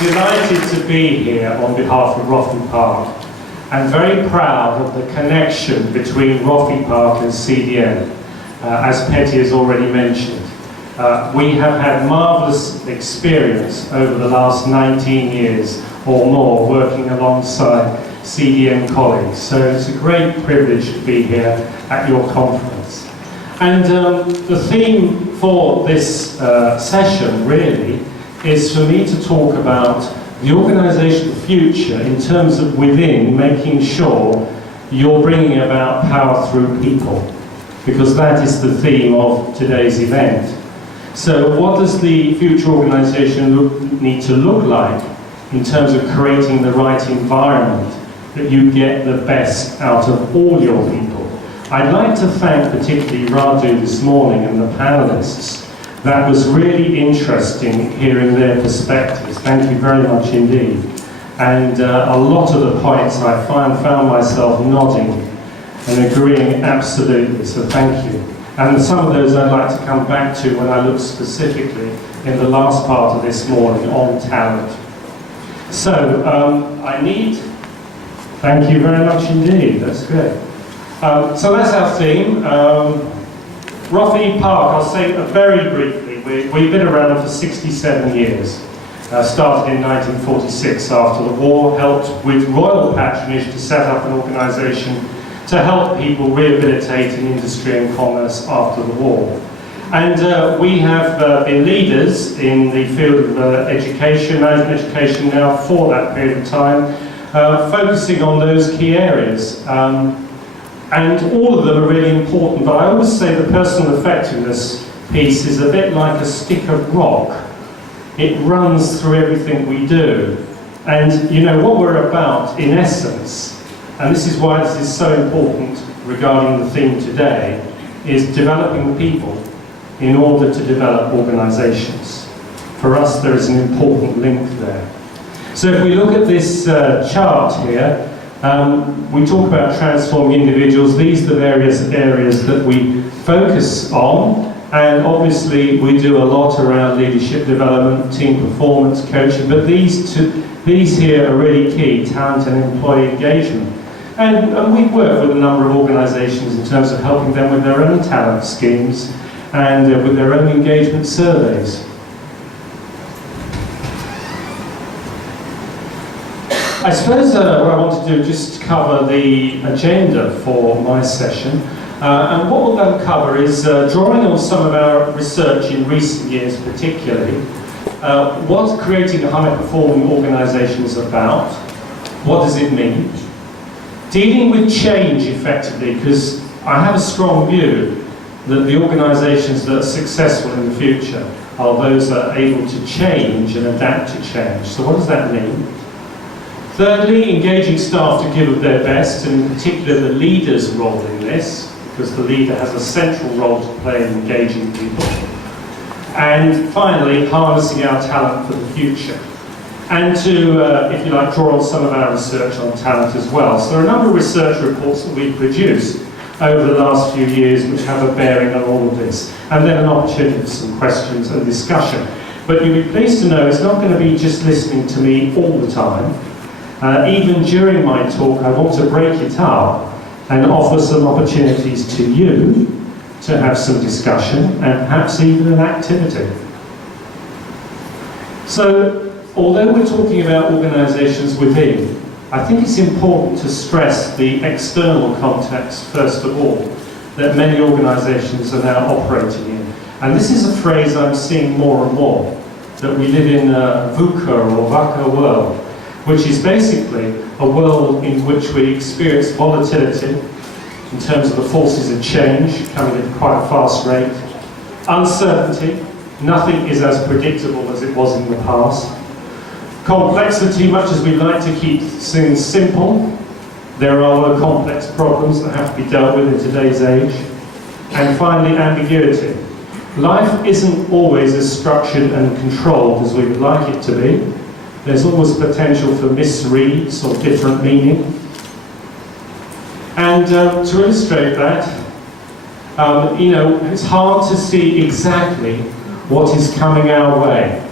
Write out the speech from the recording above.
delighted to be here on behalf of Roffey Park and very proud of the connection between Roffey Park and CDM, as Petty has already mentioned. We have had marvellous experience over the last 19 years or more working alongside CDM colleagues, so it's a great privilege to be here at your conference. And the theme for this session really is for me to talk about the organisational future in terms of within making sure you're bringing about power through people, because that is the theme of today's event. So what does the future organisation need to look like in terms of creating the right environment that you get the best out of all your people? I'd like to thank particularly Radu this morning and the panellists. That was really interesting hearing their perspectives. Thank you very much indeed. And a lot of the points I found myself nodding and agreeing absolutely, so thank you. And some of those I'd like to come back to when I look specifically in the last part of this morning on talent. So thank you very much indeed, that's great. So that's our theme. Roffey Park, I'll say very briefly, we've been around for 67 years. Started in 1946 after the war, helped with royal patronage to set up an organisation to help people rehabilitate in industry and commerce after the war. And we have been leaders in the field of education, management education now for that period of time, focusing on those key areas. And all of them are really important, but I always say the personal effectiveness piece is a bit like a stick of rock. It runs through everything we do. And you know what we're about, in essence, and this is why this is so important regarding the theme today, is developing people in order to develop organisations. For us, there is an important link there. So if we look at this chart here, we talk about transforming individuals. These are the various areas that we focus on, and obviously we do a lot around leadership development, team performance, coaching, but these here are really key: talent and employee engagement. And we work with a number of organisations in terms of helping them with their own talent schemes and with their own engagement surveys. I suppose what I want to do is just cover the agenda for my session. And what we'll cover is drawing on some of our research in recent years particularly, what creating a high-performing organisation is about, what does it mean, dealing with change effectively, because I have a strong view that the organisations that are successful in the future are those that are able to change and adapt to change. So what does that mean? Thirdly, engaging staff to give of their best, and in particular the leader's role in this, because the leader has a central role to play in engaging people. And finally, harnessing our talent for the future. And to, if you like, draw on some of our research on talent as well. So there are a number of research reports that we've produced over the last few years which have a bearing on all of this. And then an opportunity for some questions and discussion. But you'll be pleased to know it's not going to be just listening to me all the time. Even during my talk, I want to break it up and offer some opportunities to you to have some discussion and perhaps even an activity. So, although we're talking about organisations within, I think it's important to stress the external context first of all, that many organisations are now operating in. And this is a phrase I'm seeing more and more, that we live in a VUCA or VUCA world, which is basically a world in which we experience volatility in terms of the forces of change coming at quite a fast rate, uncertainty, nothing is as predictable as it was in the past, complexity, much as we like to keep things simple, there are other complex problems that have to be dealt with in today's age, and finally ambiguity. Life isn't always as structured and controlled as we would like it to be. There's always potential for misreads or different meaning. And to illustrate that, you know, it's hard to see exactly what is coming our way.